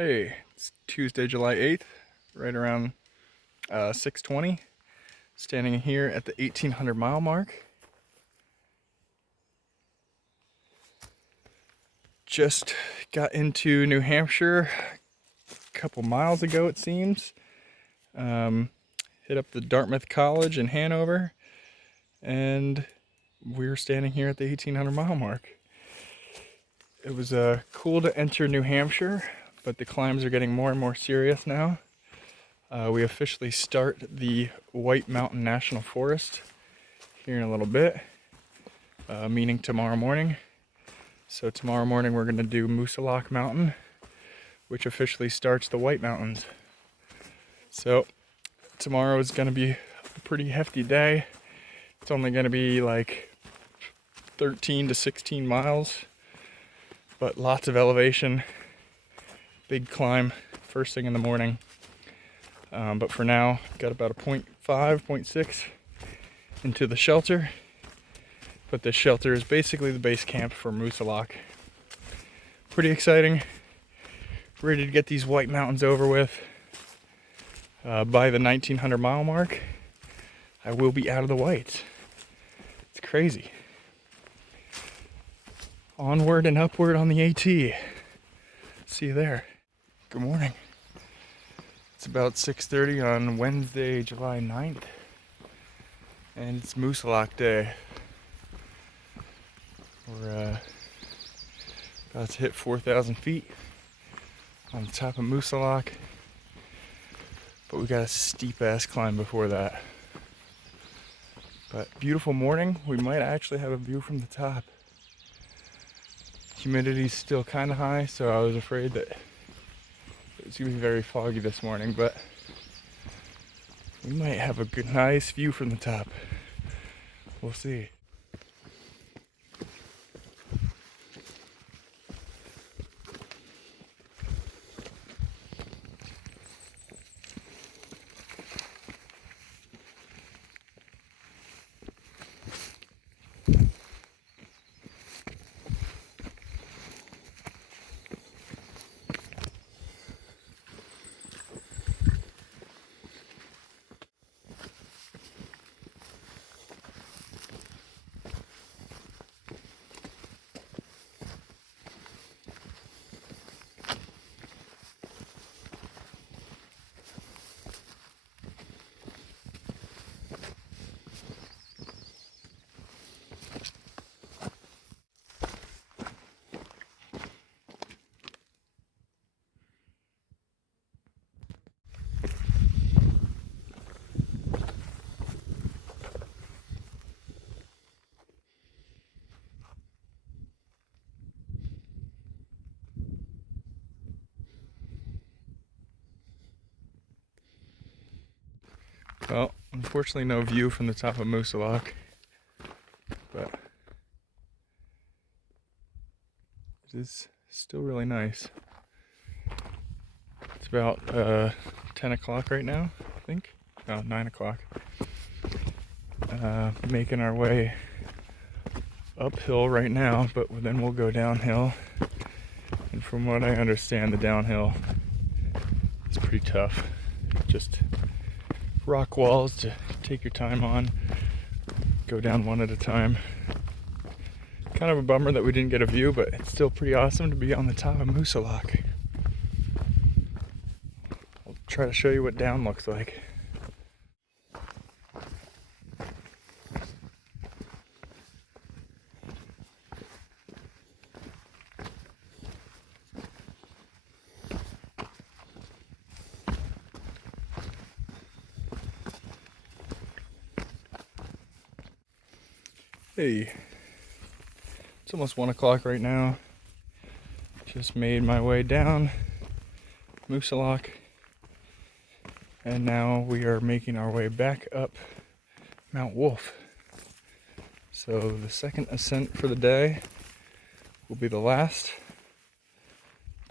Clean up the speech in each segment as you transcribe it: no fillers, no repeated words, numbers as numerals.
Hey, it's Tuesday, July 8th, right around 6:20. Standing here at the 1,800 mile mark. Just got into New Hampshire a couple miles ago, it seems. Hit up the Dartmouth College in Hanover, and we're standing here at the 1,800 mile mark. It was cool to enter New Hampshire, but the climbs are getting more and more serious now. We officially start the White Mountain National Forest here in a little bit, meaning tomorrow morning. So tomorrow morning we're going to do Moosilauke Mountain, which officially starts the White Mountains. So tomorrow is going to be a pretty hefty day. It's only going to be like 13 to 16 miles, but lots of elevation, big climb first thing in the morning. But for now, got about a 0.5, 0.6 into the shelter. But this shelter is basically the base camp for Moosilauke. Pretty exciting. Ready to get these White Mountains over with. By the 1,900 mile mark, I will be out of the Whites. It's crazy. Onward and upward on the AT. See you there. Good morning. It's about 6:30 on Wednesday, July 9th, and it's Moosilauke Day. We're about to hit 4,000 feet on the top of Moosilauke, but we got a steep ass climb before that. But beautiful morning. We might actually have a view from the top. Humidity's still kind of high, so I was afraid that it's gonna be very foggy this morning, but we might have a good, nice view from the top. We'll see. Well, unfortunately no view from the top of Moosilauke, but it is still really nice. It's about 10 o'clock right now, I think. No, 9 o'clock. Making our way uphill right now, but then we'll go downhill. And from what I understand, the downhill is pretty tough. Just rock walls to take your time on, go down one at a time. Kind of a bummer that we didn't get a view, but it's still pretty awesome to be on the top of Moosilauke. I'll try to show you what down looks like. Hey, it's almost 1 o'clock right now. Just made my way down Moosilauke, and now we are making our way back up Mount Wolf. So the second ascent for the day will be the last.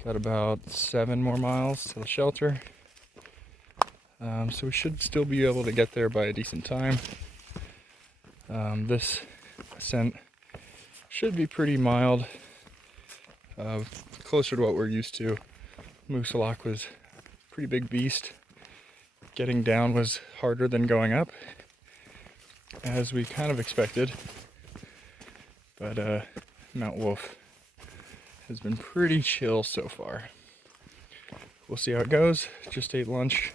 Got about 7 more miles to the shelter. So we should still be able to get there by a decent time. This ascent should be pretty mild, closer to what we're used to Moosilauke was a pretty big beast. Getting down was harder than going up, as we kind of expected. But Mount Wolf has been pretty chill so far. We'll see how it goes. Just ate lunch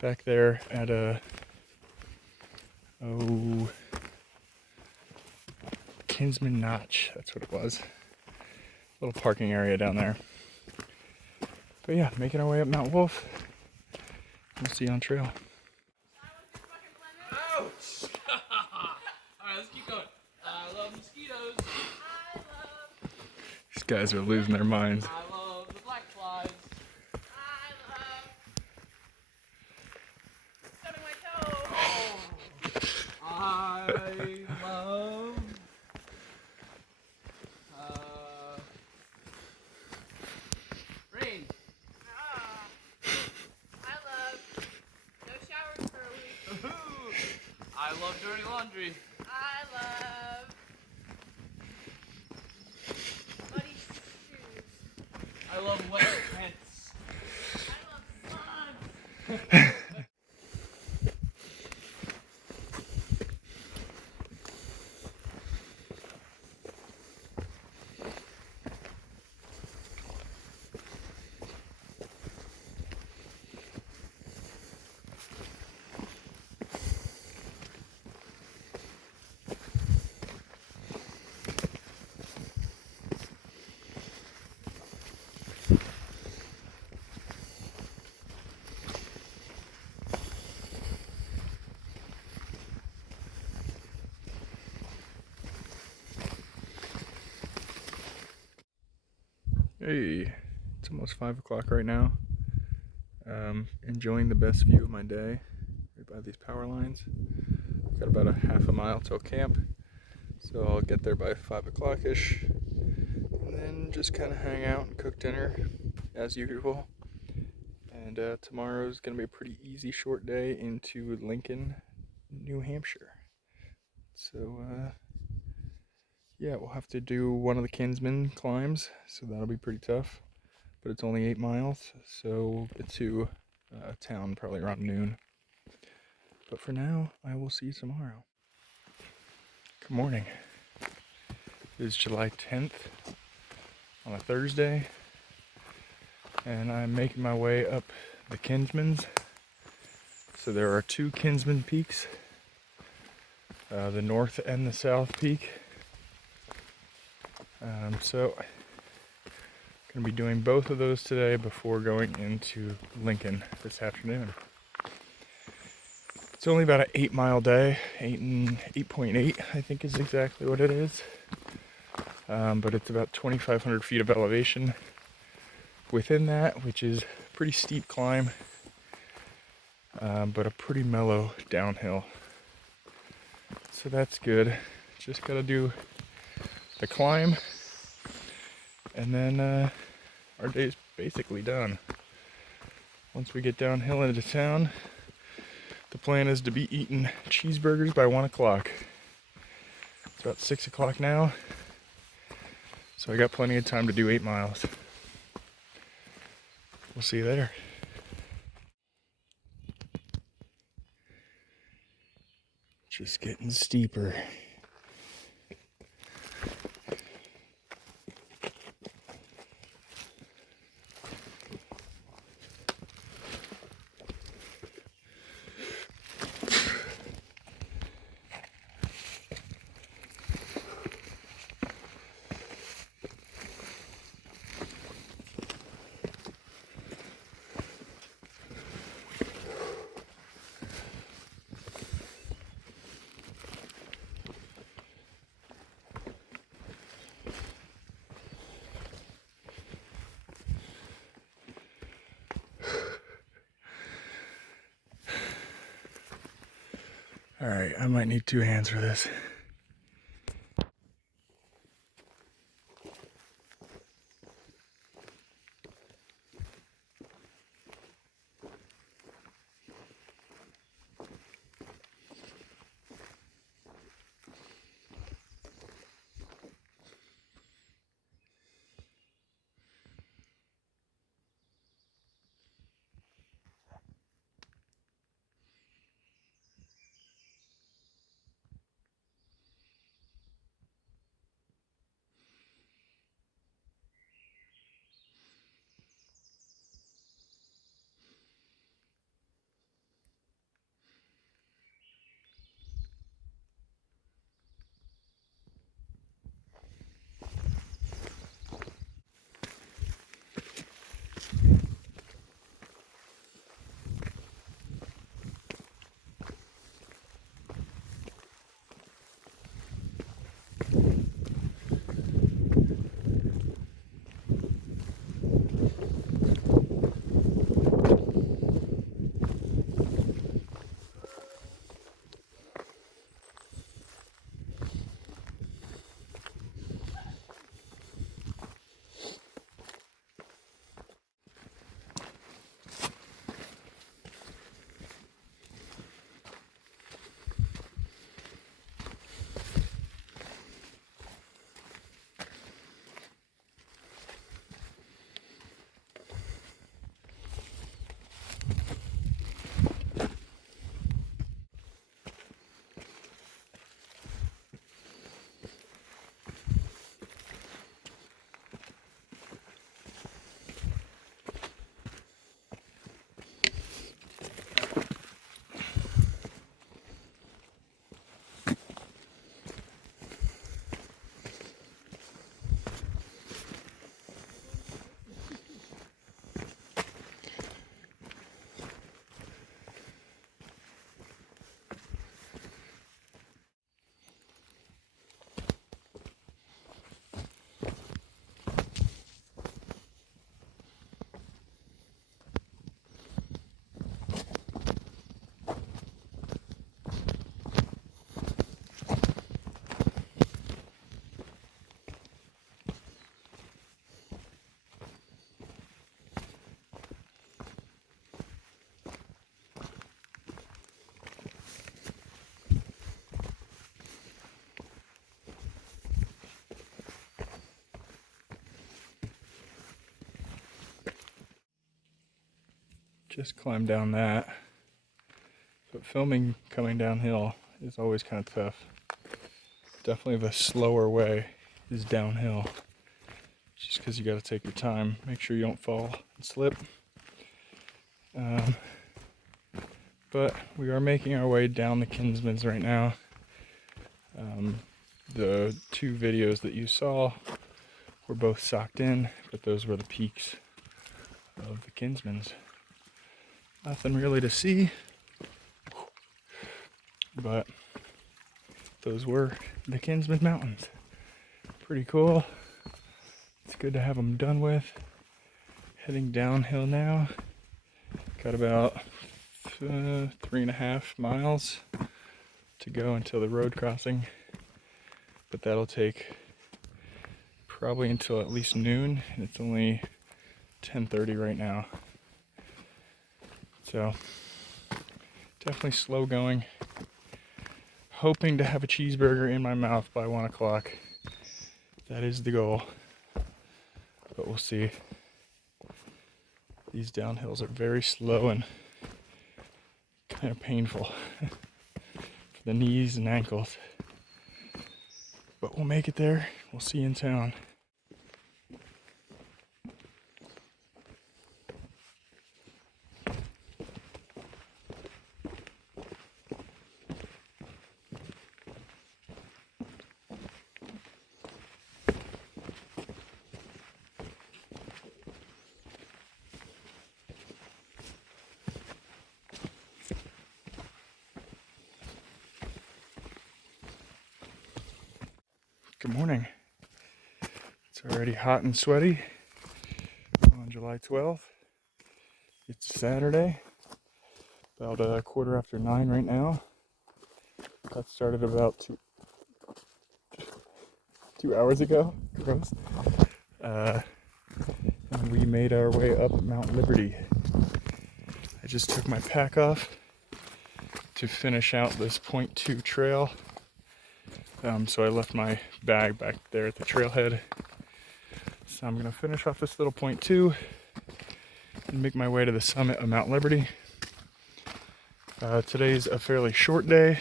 back there at a Kinsman Notch. That's what it was. Little parking area down there. But yeah, making our way up Mount Wolf. We'll see you on trail. Ouch! Alright, let's keep going. I love mosquitoes. I love... These guys are losing their minds. I love the black flies. I love... Stubbing my toe. Oh. I love... rain. I love... no showers for a week. I love dirty laundry. I love... muddy shoes. I love wet pants. I love slugs. Hey, it's almost 5 o'clock right now. Enjoying the best view of my day right by these power lines. Got about a half a mile till camp, so I'll get there by 5 o'clock-ish, and then just kind of hang out and cook dinner as usual. And tomorrow's gonna be a pretty easy short day into Lincoln, New Hampshire. So yeah, we'll have to do one of the Kinsman climbs, so that'll be pretty tough. But it's only 8 miles, so we'll get to town probably around noon. But for now, I will see you tomorrow. Good morning. It is July 10th on a Thursday, and I'm making my way up the Kinsmans. So there are 2 Kinsman peaks, the north and the south peak. So I'm going to be doing both of those today before going into Lincoln this afternoon. It's only about an 8-mile day, 8.8 I think is exactly what it is. But it's about 2,500 feet of elevation within that, which is a pretty steep climb, but a pretty mellow downhill. So that's good. Just gotta do the climb, and then our day's basically done. Once we get downhill into town, the plan is to be eating cheeseburgers by 1 o'clock. It's about 6 o'clock now, so I got plenty of time to do 8 miles. We'll see you there. Just getting steeper. All right, I might need 2 hands for this. just climbed down that. But filming coming downhill is always kind of tough. Definitely the slower way is downhill. Just because you got to take your time, make sure you don't fall and slip. But we are making our way down the Kinsmans right now. The two videos that you saw were both socked in, but those were the peaks of the Kinsmans. Nothing really to see, but those were the Kinsman Mountains. Pretty cool. It's good to have them done with. Heading downhill now. Got about 3.5 miles to go until the road crossing, but that'll take probably until at least noon, and it's only 10:30 right now. So definitely slow going. Hoping to have a cheeseburger in my mouth by 1 o'clock. That is the goal, but we'll see. These downhills are very slow and kind of painful for the knees and ankles. But we'll make it there. We'll see you in town. Good morning. It's already hot and sweaty on July 12th. It's Saturday, about 9:15 right now. Got started about two hours ago. Gross. And we made our way up Mount Liberty. I just took my pack off to finish out this .2 trail. So I left my bag back there at the trailhead. So I'm gonna finish off this little .2 and make my way to the summit of Mount Liberty. Today's a fairly short day,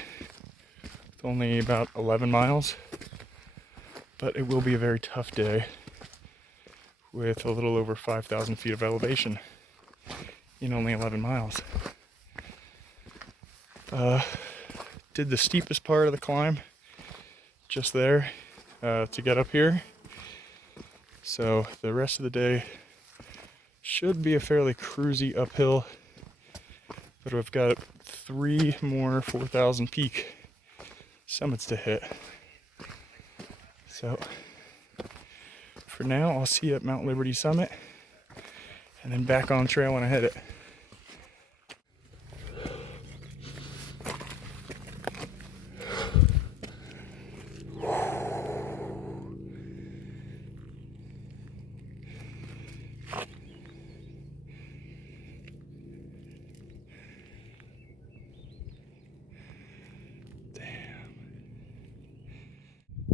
with only about 11 miles, but it will be a very tough day with a little over 5,000 feet of elevation in only 11 miles. Did the steepest part of the climb just there to get up here. So the rest of the day should be a fairly cruisy uphill, but we've got 3 more 4,000 peak summits to hit. So for now, I'll see you at Mount Liberty Summit and then back on trail when I hit it.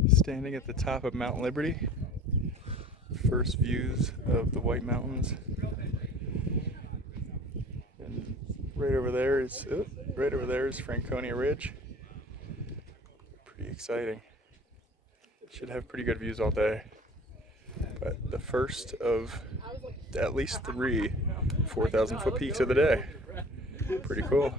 Standing at the top of Mount Liberty, first views of the White Mountains, and right over there is Franconia Ridge. Pretty exciting. Should have pretty good views all day. But the first of at least 3 4,000 foot peaks of the day. Pretty cool.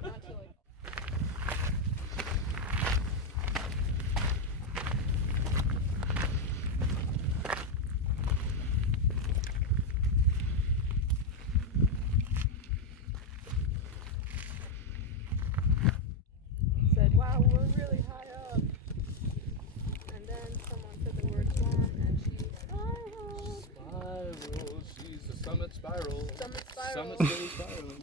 Wow, we're really high up. And then someone said the word swan, and she spiraled. Spiral, she's the summit spiral. Summit spiral. Summit steady spiraling.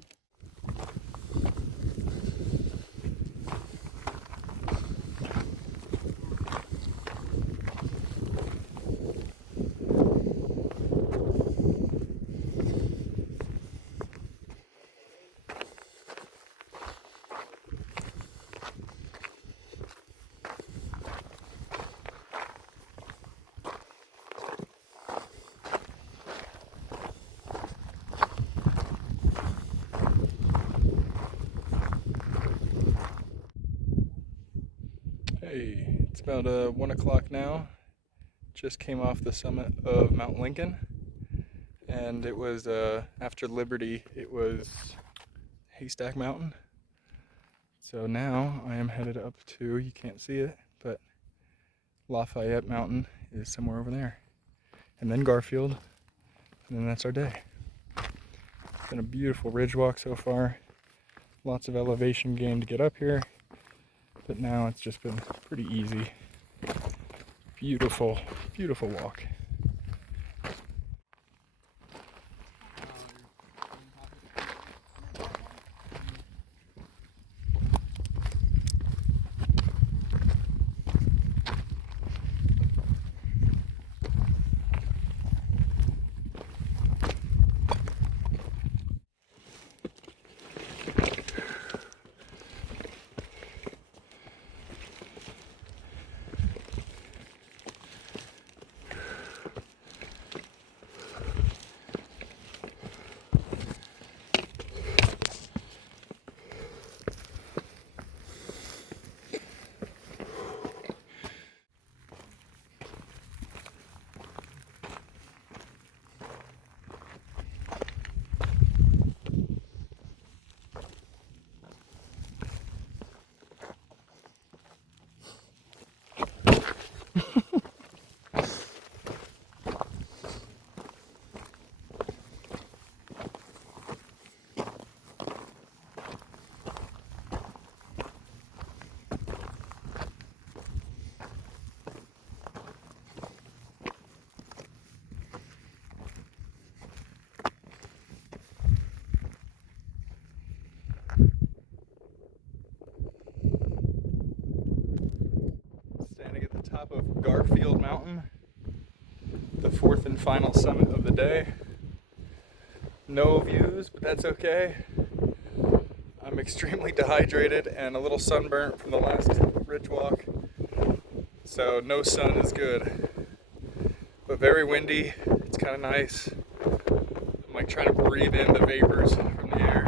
about 1 o'clock now. Just came off the summit of Mount Lincoln, and it was after Liberty, it was Haystack Mountain. So now I am headed up to, you can't see it, but Lafayette Mountain is somewhere over there. And then Garfield, and then that's our day. It's been a beautiful ridge walk so far. Lots of elevation gain to get up here, but now it's just been pretty easy. Beautiful, beautiful walk. Standing at the top of Garfield Mountain, the fourth and final summit of the day. No views, but that's okay. I'm extremely dehydrated and a little sunburnt from the last ridge walk, so no sun is good. But very windy, it's kind of nice. I'm like trying to breathe in the vapors from the air.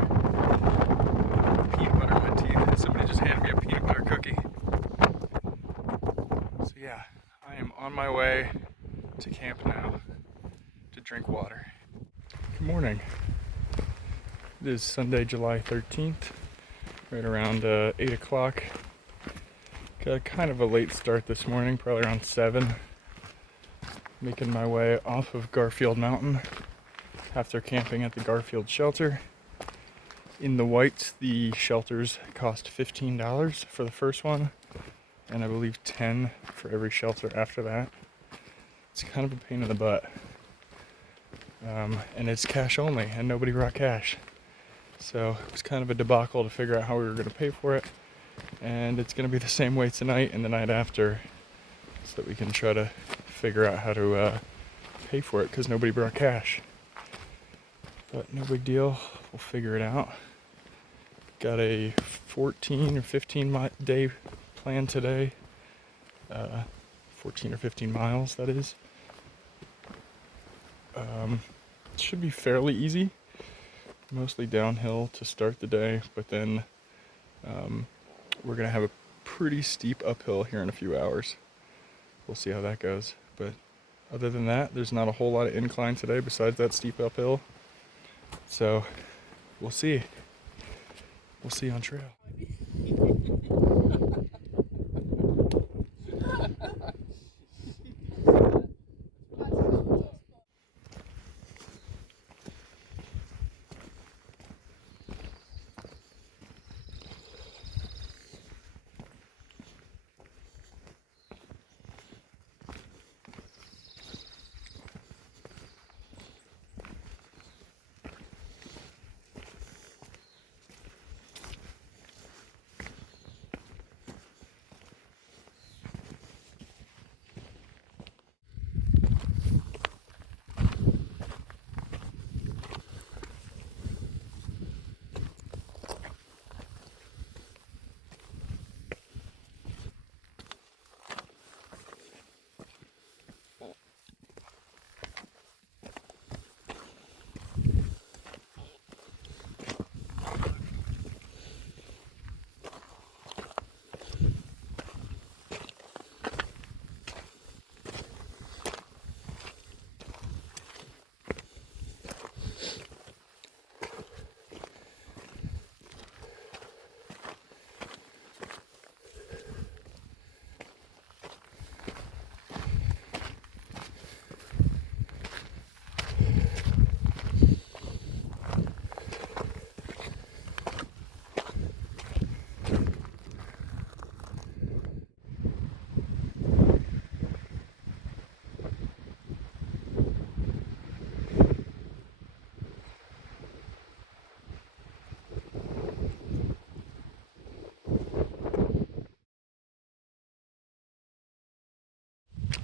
Peanut butter in my teeth. Somebody just handed me a peanut butter cookie. So yeah, I am on my way to camp now to drink water. Good morning. It is Sunday, July 13th, right around 8 o'clock. Got kind of a late start this morning, probably around 7. Making my way off of Garfield Mountain after camping at the Garfield shelter. In the Whites, the shelters cost $15 for the first one, and I believe $10 for every shelter after that. It's kind of a pain in the butt. And it's cash only, and nobody brought cash. So it was kind of a debacle to figure out how we were going to pay for it. And it's going to be the same way tonight and the night after, so that we can try to figure out how to pay for it, because nobody brought cash. But no big deal, we'll figure it out. Got a 14 or 15 day plan today. 14 or 15 miles, that is. It should be fairly easy. Mostly downhill to start the day, but then we're going to have a pretty steep uphill here in a few hours. We'll see how that goes. But other than that, there's not a whole lot of incline today besides that steep uphill. So we'll see. We'll see on trail.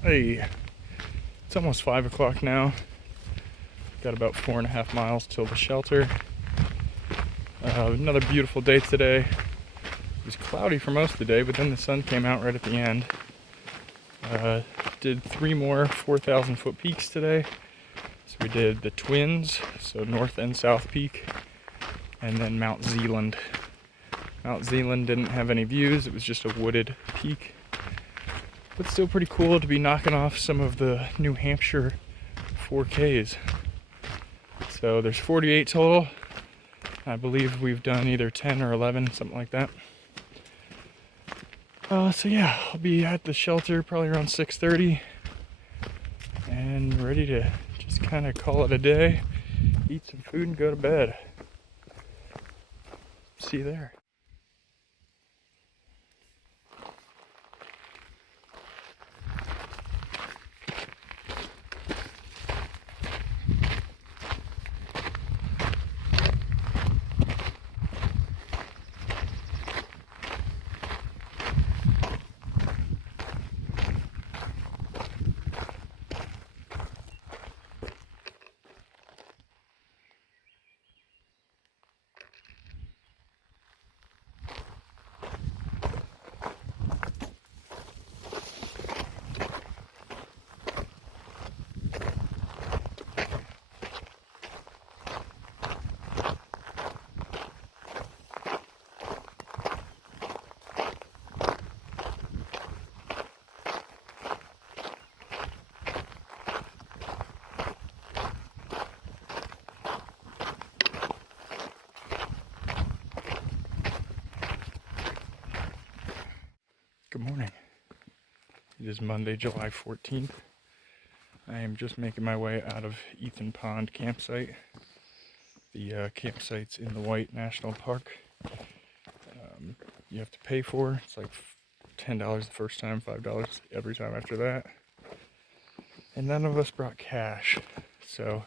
Hey, it's almost 5 o'clock now. Got about 4.5 miles till the shelter. Another beautiful day today. It was cloudy for most of the day, but then the sun came out right at the end. Did 3 more 4,000 foot peaks today. So we did the Twins, so North and South Peak, and then Mount Zealand. Mount Zealand didn't have any views, it was just a wooded peak. But still pretty cool to be knocking off some of the New Hampshire 4Ks. So there's 48 total. I believe we've done either 10 or 11, something like that. So yeah, I'll be at the shelter probably around 6:30 and ready to just kind of call it a day, eat some food and go to bed. See you there. Good morning. It is Monday, July 14th. I am just making my way out of Ethan Pond campsite. The campsite's in the White National Park. You have to pay for. It's like $10 the first time, $5 every time after that. And none of us brought cash, so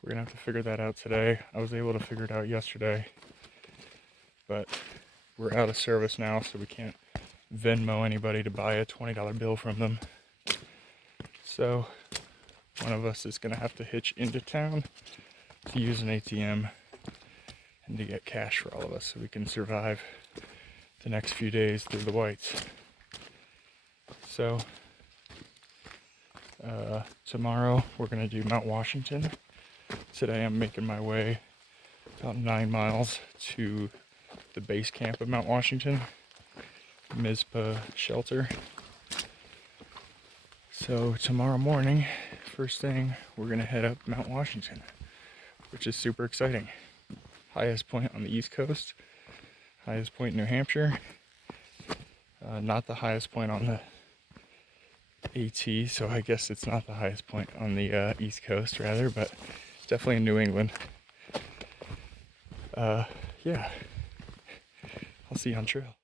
we're gonna have to figure that out today. I was able to figure it out yesterday, but we're out of service now, so we can't Venmo anybody to buy a $20 bill from them. So one of us is gonna have to hitch into town to use an ATM and to get cash for all of us so we can survive the next few days through the Whites. So tomorrow we're gonna do Mount Washington. Today I'm making my way about 9 miles to the base camp of Mount Washington, Mizpah shelter. So tomorrow morning, first thing, we're gonna head up Mount Washington, which is super exciting. Highest point on the East Coast, highest point in New Hampshire. Not the highest point on the AT, so I guess it's not the highest point on the East Coast rather, but definitely in New England. Yeah, I'll see you on trail.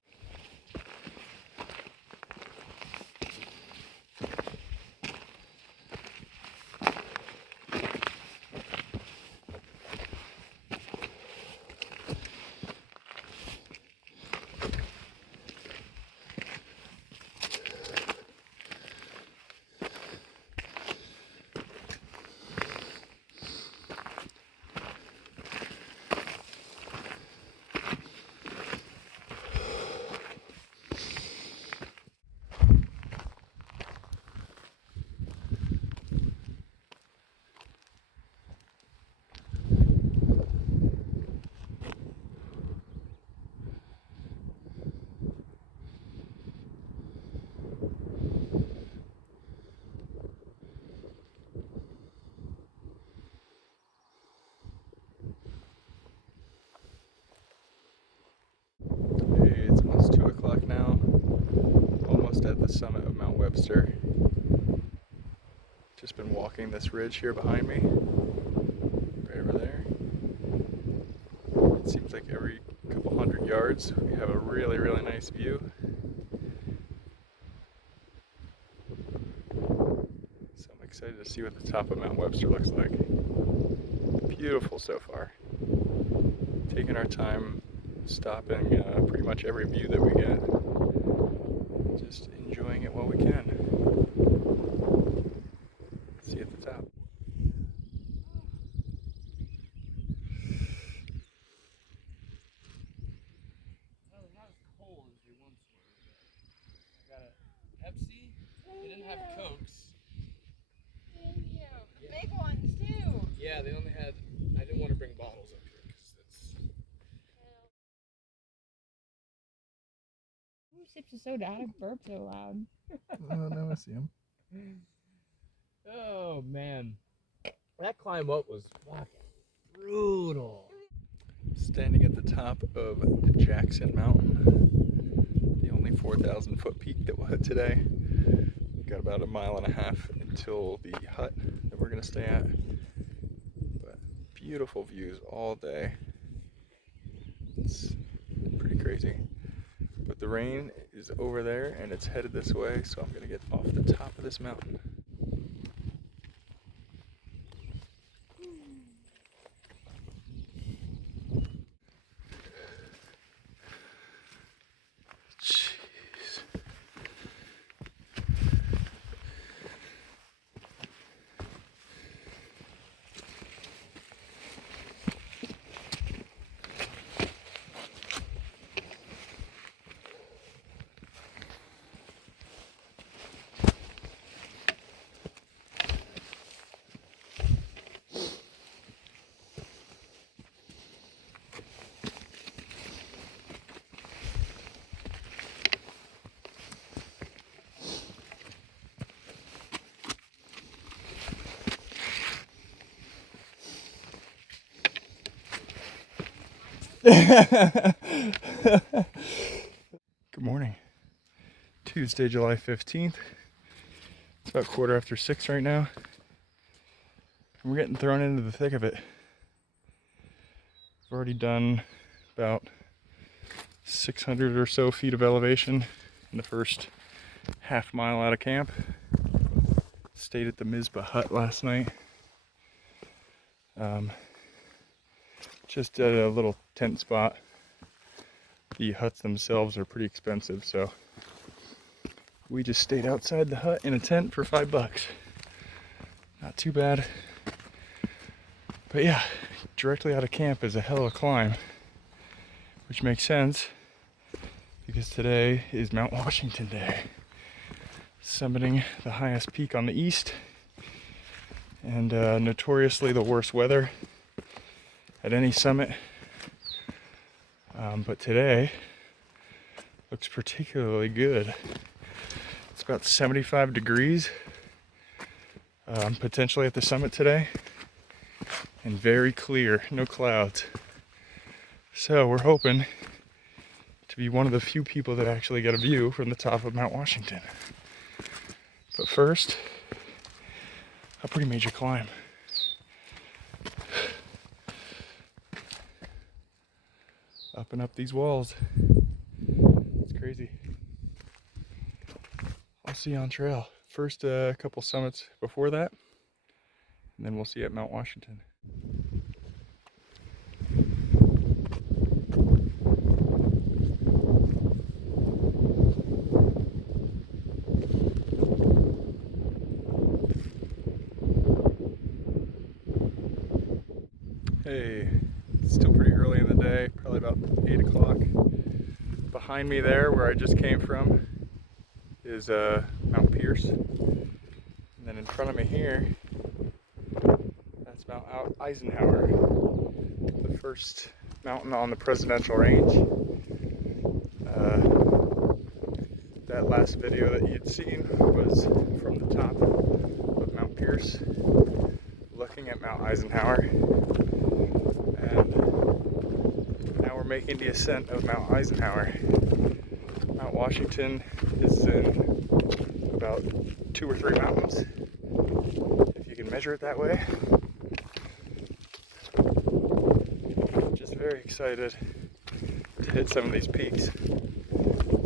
At the summit of Mount Webster. Just been walking this ridge here behind me, right over there. It seems like every couple hundred yards we have a really, really nice view. So I'm excited to see what the top of Mount Webster looks like. Beautiful so far. Taking our time, stopping pretty much every view that we get. Just enjoying it while we can. Yeah, they only had. I didn't want to bring bottles up here because it's. Who sips a soda? I burp so loud. Oh, no, I see him. Oh man, that climb up was fucking brutal. Standing at the top of the Jackson Mountain, the only 4,000 foot peak that we'll hit today. We've got about a mile and a half until the hut that we're gonna stay at. But beautiful views all day. It's pretty crazy. But the rain is over there and it's headed this way, so I'm gonna get off the top of this mountain. Jeez. Good morning. Tuesday, July 15th. It's about 6:15 right now. And we're getting thrown into the thick of it. We've already done about 600 or so feet of elevation in the first half mile out of camp. Stayed at the Mizpah hut last night. Just at a little tent spot. The huts themselves are pretty expensive, so we just stayed outside the hut in a tent for $5. Not too bad. But yeah, directly out of camp is a hell of a climb, which makes sense because today is Mount Washington Day. Summiting the highest peak on the east, and notoriously the worst weather at any summit. But today looks particularly good. It's about 75 degrees, potentially at the summit today, and very clear, no clouds. So we're hoping to be one of the few people that actually get a view from the top of Mount Washington. But first, a pretty major climb. Up and up these walls. It's crazy. I'll see you on trail. First, a couple summits before that, and then we'll see you at Mount Washington. Hey, it's still pretty early in the day, probably about 8 o'clock. Behind me there, where I just came from, is Mount Pierce. And then in front of me here, that's Mount Eisenhower, the first mountain on the presidential range. That last video that you'd seen was from the top of Mount Pierce, looking at Mount Eisenhower. And now we're making the ascent of Mount Eisenhower. Mount Washington is in about 2 or 3 mountains, if you can measure it that way. Just very excited to hit some of these peaks.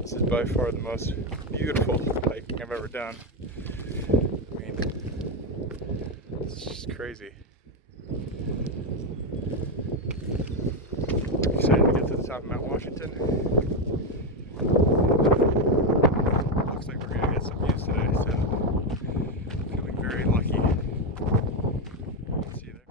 This is by far the most beautiful hiking I've ever done. I mean, it's just crazy. Excited to get to the top of Mount Washington. Looks like we're going to get some views today, so I'm feeling very lucky. See you there.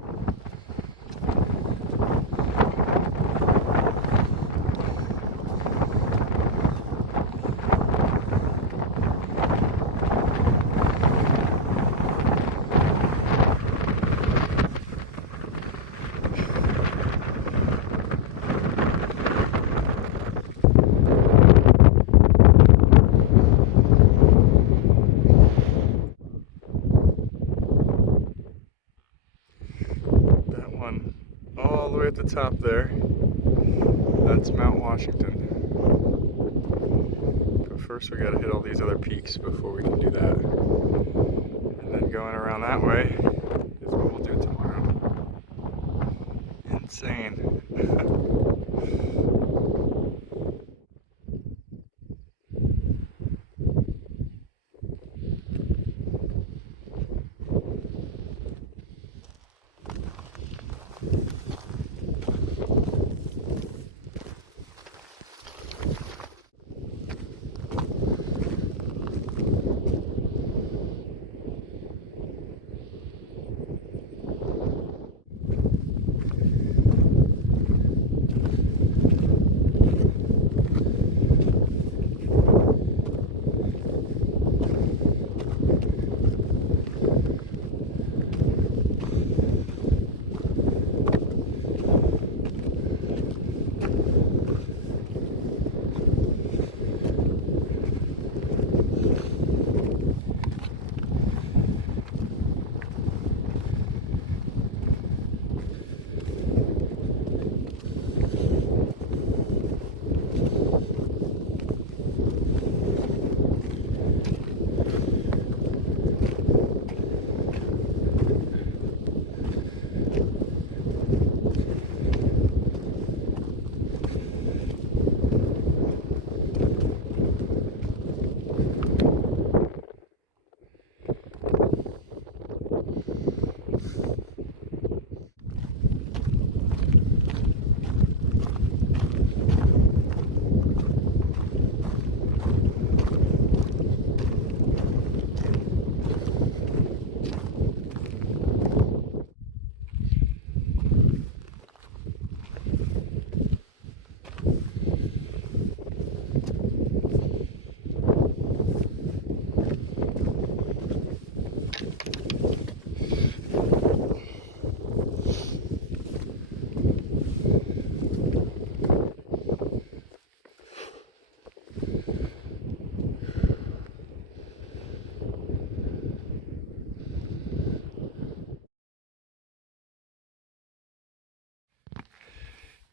at the top there, that's Mount Washington. But first we gotta hit all these other peaks before we can do that. And then going around that way is what we'll do tomorrow. Insane.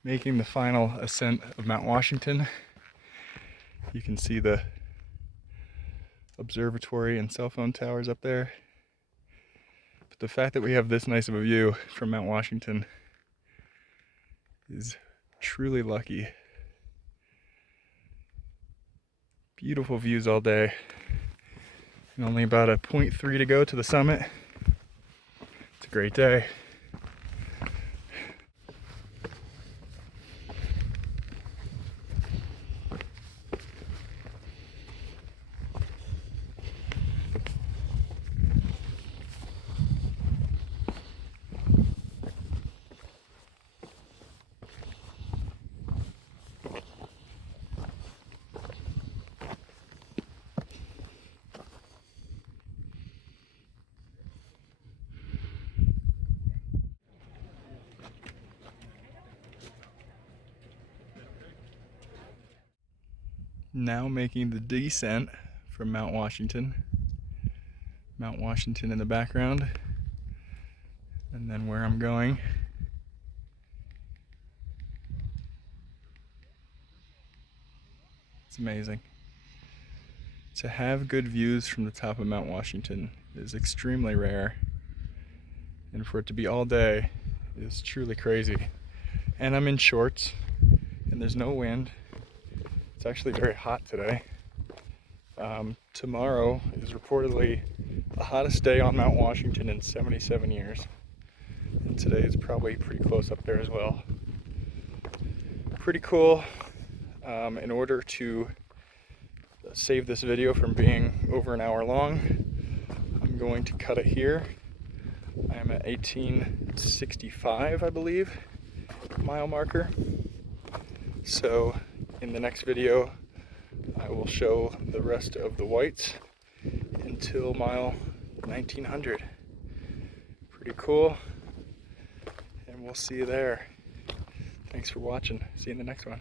Making the final ascent of Mount Washington. You can see the observatory and cell phone towers up there. But the fact that we have this nice of a view from Mount Washington is truly lucky. Beautiful views all day. And only about a 0.3 to go to the summit. It's a great day. Now making the descent from Mount Washington. Mount Washington in the background. And then where I'm going. It's amazing. To have good views from the top of Mount Washington is extremely rare. And for it to be all day is truly crazy. And I'm in shorts, and there's no wind. It's actually very hot today. Tomorrow is reportedly the hottest day on Mount Washington in 77 years. And today is probably pretty close up there as well. Pretty cool. In order to save this video from being over an hour long, I'm going to cut it here. I am at 1865, I believe, mile marker. So in the next video, I will show the rest of the whites until mile 1900. Pretty cool. And we'll see you there. Thanks for watching. See you in the next one.